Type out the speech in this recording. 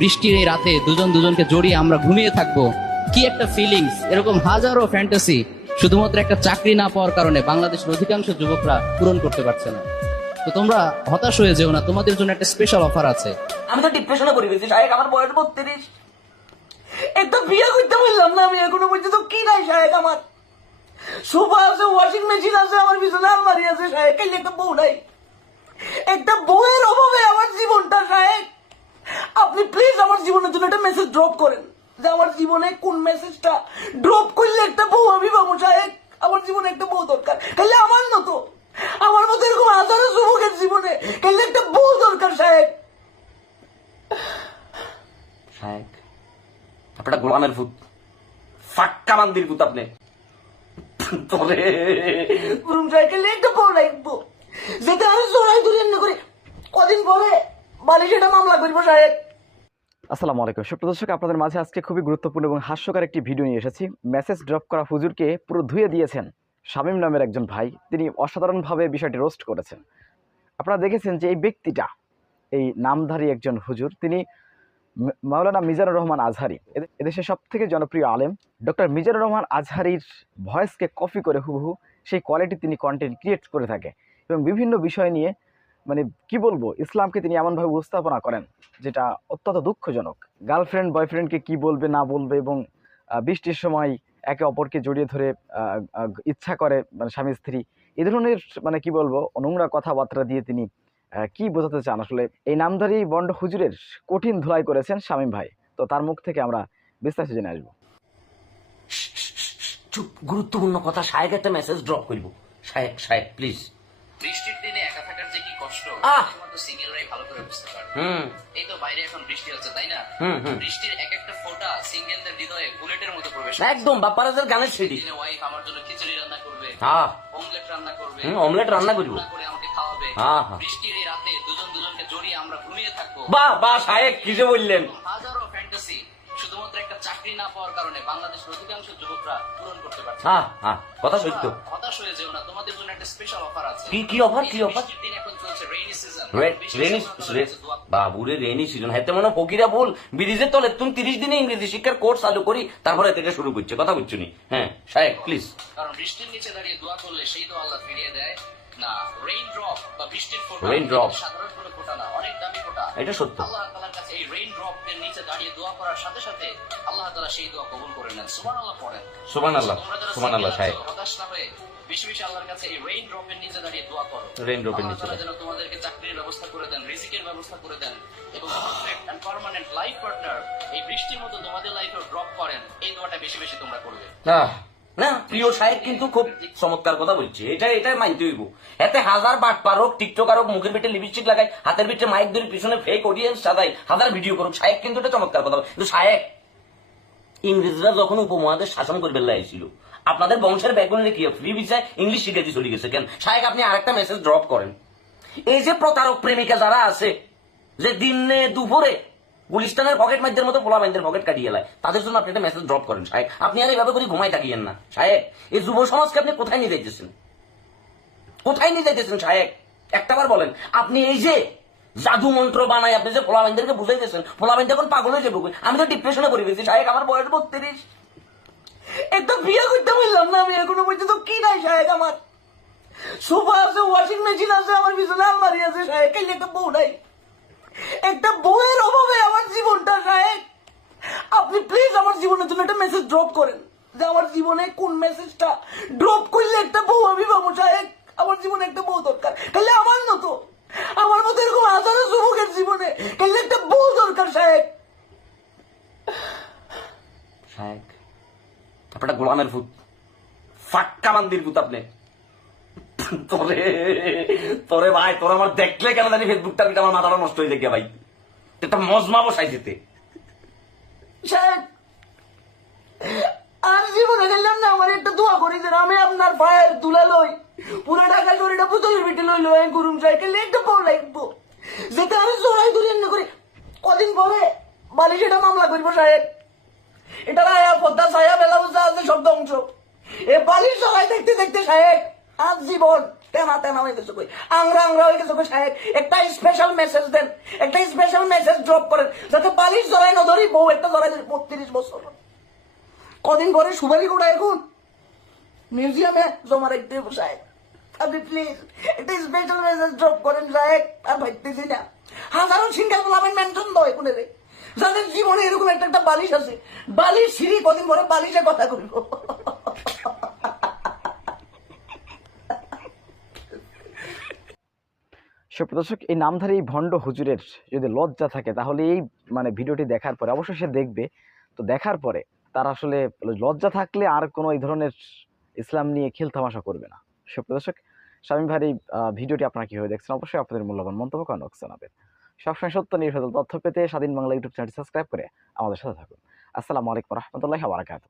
বৃষ্টির এই রাতে দুজন দুজনকে জড়িয়ে আমরা ঘুমিয়ে থাকব। কি একটা ফিলিংস এরকম হাজারো ফ্যান্টাসি শুধুমাত্র একটা চাকরি না পাওয়ার কারণে বাংলাদেশের অধিকাংশ যুবকরা পূরণ করতে পারছে না। তো তোমরা হতাশ হয়ে যেও না, তোমাদের জন্য একটা স্পেশাল অফার আছে। আমি তো ডিপ্রেশনে পড়ে গেছি সাহেব আমার বয়স বত্রিশ। একটা বিয়ে করতে পারলাম না আমি, এখনও পর্যন্ত কি নাই সাহেব আমার। সোফা আছে ওয়াশিং মেশিন আছে, আমার পিছনে আলমারি আছে কাল একটা বউ নাই। একটা বউয়ের অভাবে আমার জীবনটা সাহেব আপনি প্লিজ আমার জীবনের জন্য একটা মেসেজ ড্রপ করেন। যে আমার জীবনে কোন মেসেজটা ড্রপ করলে একটা বউ আমি বাবু সাহেব? আমার জীবনে একটা বউ দরকার। তাহলে আমার মতো আমার মতো এরকম হাজারো যুবকের জীবনে কালে একটা বউ দরকার সাহেব। শায়েক আপনারা গোলামের ভূত। ফাক্কা মান্দির ভূত আপনি। তবে রুম সাইকেল একটু বড় লাগবো। যেতে আমি জোড়াই এমনি করে কদিন পরে বালিশ এটা মামলা করব সাহেব। আসসালামু আলাইকুম। সুপ্রদর্শক আপনাদের মাঝে আজকে খুবই গুরুত্বপূর্ণ এবং হাস্যকর একটি ভিডিও নিয়ে এসেছি। মেসেজ ড্রপ করা হুজুরকে পুরো ধুয়ে দিয়েছেন শামীম নামের একজন ভাই। তিনি অসাধারণভাবে বিষয়টি রোস্ট করেছেন। আপনারা দেখেছেন যে এই ব্যক্তিটা, এই নামধারী একজন হুজুর, তিনি মাওলানা মিজানুর রহমান আজহারি এদে- এদেশের সব থেকে জনপ্রিয় আলেম। ডক্টর মিজানুর রহমান আজহারির ভয়েসকে কপি করে হুবহু সেই কোয়ালিটি তিনি কন্টেন্ট ক্রিয়েট করে থাকে এবং বিভিন্ন বিষয় নিয়ে মানে কি বলব ইসলামকে তিনি এমনভাবে উপস্থাপনা করেন যেটা অত্যন্ত দুঃখজনক গার্লফ্রেন্ড বয়ফ্রেন্ডকে কি বলবে না বলবে এবং বৃষ্টির সময় একে অপরকে জড়িয়ে ধরে ইচ্ছা করে মানে স্বামী স্ত্রী এই ধরনের মানে কি বলব নোংরা কথাবার্তা দিয়ে তিনি কি বোঝাতে চান আসলে এই নামধারী বন্ড হুজুরের কঠিন ধুলাই করেছেন শামীম ভাই তো তার মুখ থেকে আমরা বিস্তারিত জেনে আসব গুরুত্বপূর্ণ কথা শায়েক একটা মেসেজ ড্রপ করব সাহেব সাহেব প্লিজ কষ্ট সিঙ্গেলরাই ভালো করে বুঝতে পারবে। এই তো বাইরে এখন বৃষ্টি হচ্ছে তাই না? হুম, হুম। বৃষ্টির এক একটা ফোঁটা সিঙ্গেলদের হৃদয়ে বুলেটের মতো প্রবেশ একদম বাপ্পারাজের গানের সিডি। ওয়াইফ আমার জন্য খিচুড়ি রান্না করবে হ্যাঁ। অমলেট রান্না করবে অমলেট রান্না করব। করে আমাকে খাওয়াবে। হ্যাঁ, হ্যাঁ। বৃষ্টির এই রাতে দুজন দুজনকে জড়িয়ে আমরা ঘুমিয়ে থাকব। বাহ বাহ শায়েক কি যে বললেন। হাজারো ফ্যান্টাসি শুধুমাত্র একটা চাকরি না পাওয়ার কারণে বাংলাদেশের অধিকাংশ যুবকরা পূরণ করতে পারছে হ্যাঁ হ্যাঁ কথা সত্য। হতাশ হয়ে যেও না। তোমাদের জন্য একটা স্পেশাল অফার আছে। কি কি offer? কি? বৃষ্টির দিন এখন চলছে রেইনি সিজন রেনি বাবুরে রেনি সিজন হাতে মনে ফকিরা ব্রিজের তলে তুমি তিরিশ দিনে ইংরেজি শিক্ষার কোর্স চালু করি তারপরে থেকে শুরু করছে। কথা বুঝছ নি? হ্যাঁ শায়েক প্লিজ কারণ বৃষ্টির নিচে দাঁড়িয়ে দোয়া করলে সেই দোয়া আল্লাহ ফিরিয়ে দেয়। না রেইন ড্রপ বা বৃষ্টির ফোঁটা drop. এটা সাধারণ কোনো ফোঁটা না অনেক দামি ফোঁটা। এটা সত্য। আল্লাহ কাছে এই রেইন ড্রপ এর নিচে দাঁড়িয়ে দোয়া করার সাথে সাথে আল্লাহ তাআলা সেই দোয়া কবুল করে নেন। সুবহানাল্লাহ পড়েন। সুবহানাল্লাহ, সুবহানাল্লাহ, সাহেব। হতাশ না হয়ে বেশি বেশি আল্লাহর কাছে এই রেইন ড্রপ এর নিচে দাঁড়িয়ে দোয়া করো। Drop এর নিচে যেন তোমাদেরকে চাকরির ব্যবস্থা করে দেন রিজিকের ব্যবস্থা করে দেন এবং পার্মানেন্ট লাইফ পার্টনার এই বৃষ্টির মতো তোমাদের লাইফে ড্রপ করেন। এই দোয়াটা বেশি বেশি তোমরা করবে। আহ, না, প্রিয় সাহেব কিন্তু খুব চমৎকার কথা বলছে। এটা এটা মানতে হইব। এতে হাজার বাট পারক টিকটক আরক মুখের পিঠে লিপস্টিক লাগাই, হাতের পিঠে মাইক ধরে পিছনে ফেক অডিয়েন্স সাজাই, হাজার ভিডিও করুক। সাহেব কিন্তু এটা চমৎকার কথা। কিন্তু সাহেব, ইংরেজরা যখন উপমহাদেশ শাসন করবে লাইছিল আপনাদের বংশের ব্যাকরণে কি ফ্রি ভিসায় ইংলিশ শিখাতে চলে গেছে কেন? সাহেব, আপনি আরেকটা মেসেজ ড্রপ করেন। এই যে প্রতারক প্রেমিকা যারা আছে, যে দিনে দুপুরে গুলিস্তানের পকেট মাইদের মতো পোলা মাইদের পকেট কাটিয়ে এলায়। তাদের জন্য আপনি একটা মেসেজ ড্রপ করেন, সাহেব। আপনি আর এইভাবে করে ঘুমাই থাকিয়েন না, সাহেব। এই যুব সমাজকে আপনি কোথায় নিয়ে যাইতেছেন? কোথায় নিয়ে যাইতেছেন, সাহেব? একটাবার বলেন, আপনি এই যে জাদু মন্ত্র বানাই আপনি যে পোলা মাইদেরকে বুঝাইতেছেন, পোলা মাইদের এখন পাগল হয়ে যাব আমি তো ডিপ্রেশনে পড়ে গেছি, সাহেব, আমার বয়স বত্রিশ। একটা বিয়ে করতে পারলাম না, আমি এখনও পর্যন্ত কি নাই, সাহেব, আমার? সোফা আছে ওয়াশিং মেশিন আছে, আমার পিছনে আলমারি আছে, সাহেব, কাইলে একটা বউ নাই। একটা বউয়ের অভাবে আমার জীবনটা সাহেব আপনি প্লিজ আমার জীবনের জন্য একটা মেসেজ ড্রপ করেন যে আমার জীবনে কোন মেসেজটা ড্রপ করলে একটা বউ আমি পাবো আমার জীবনে একটা বউ দরকার। তাহলে আমার মতো। আমার মতো এরকম হাজারো যুবকের জীবনে তাহলে একটা বউ দরকার, সাহেব। সাহেব, আপনারা গোলামের ভূত। ফাক্কা মান্দির ভূত আপনি। তোরে তোরে ভাই, তোর আমার দেখলে কেন জানি ফেসবুকটা পিঠে আমার মাথাটা নষ্ট হয়ে যায় ভাই। একটা মজমা বসাই যেতে আর জীবনে গেলাম না, আমার একটা দোয়া করি যে আমি আপনার ভাইয়ের তুলা লই, পুরো ঢাকা শরীরটা পুতুলের পিঠে লই লই গুরুম সাইকেল একটা বড় লাগবো। যেতে আমি জোড়াই ধরে এমনি করি। কদিন পরে বালিশ এটা মামলা করব, সাহেব। এটা রায়া, পদ্মা ছায়া বেলা বুঝা আছে, সব ধ্বংস। এ বালিশ সবাই দেখতে দেখতে, সাহেব আজ জীবন তেনা তেনা হয়ে গেছে কই? আংরা আংরা হয়ে গেছে কই, সাহেব? একটা স্পেশাল মেসেজ দেন, একটা স্পেশাল মেসেজ ড্রপ করেন, যাতে বালিশ জড়াই না ধরি, বউ একটা জড়াই ধরি, বত্রিশ বছর। কদিন পরে সুপারি কোটা এখন? মিউজিয়ামে জমা রাখতে হবে সাহেব। আপনি প্লিজ একটা স্পেশাল মেসেজ ড্রপ করেন, সাহেব, আর ভাবতেছি না। হাজারো সিঙ্গেল বলাবেন মেনশন দয় কোনে রে? যাদের জীবনে এরকম একটা একটা বালিশ আছে, বালিশ সিঁড়ি কদিন পরে বালিশে কথা কইব। সুপ্রদর্শক এই নামধারী এই ভণ্ড হুজুরের যদি লজ্জা থাকে, তাহলে এই মানে ভিডিওটি দেখার পরে অবশ্যই সে দেখবে। তো দেখার পরে তার আসলে লজ্জা থাকলে আর কোনো এই ধরনের ইসলাম নিয়ে খেল তামাশা করবে না। সুপ্রদর্শক স্বামী ভাইয়ের এই ভিডিওটি আপনারা কীভাবে দেখছেন? অবশ্যই আপনাদের মূল্যবান মন্তব্য করেন জানাবেন। সবসময় সত্য নির্ভর তথ্য পেতে স্বাধীন বাংলা ইউটিউব চ্যানেল সাবস্ক্রাইব করে আমাদের সাথে থাকুন। আসসালামু আলাইকুম রহমতুল্লাহ বারাকাত